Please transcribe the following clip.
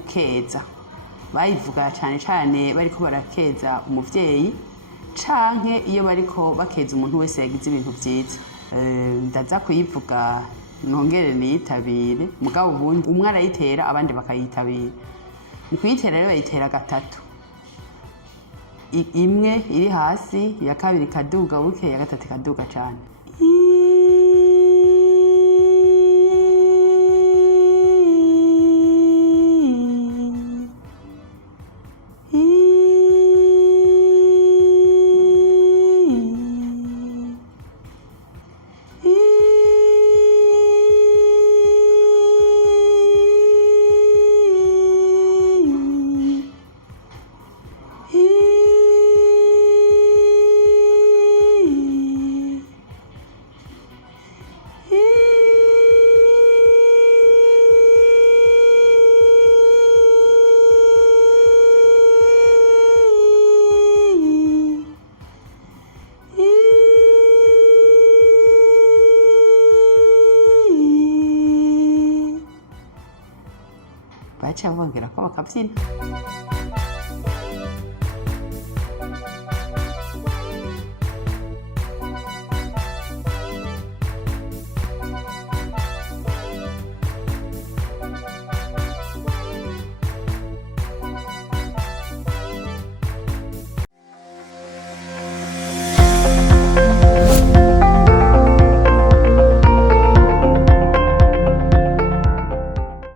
gukeza bayivuga cyane cyane bariko barakeza umuvyeyi canke iyo bariko bakeza umuntu wese yagize ibintu vyiza. Ndaza kuyivuga nongere niyitabire mugabo ubundi umwe arayitera abandi bakayitabira. Mu kuyitera rero bayitera gatatu, imwe iri hasi, iya kabiri ikaduga buke, iya gatatu ikaduga cane. baca bongera ko bakabyina.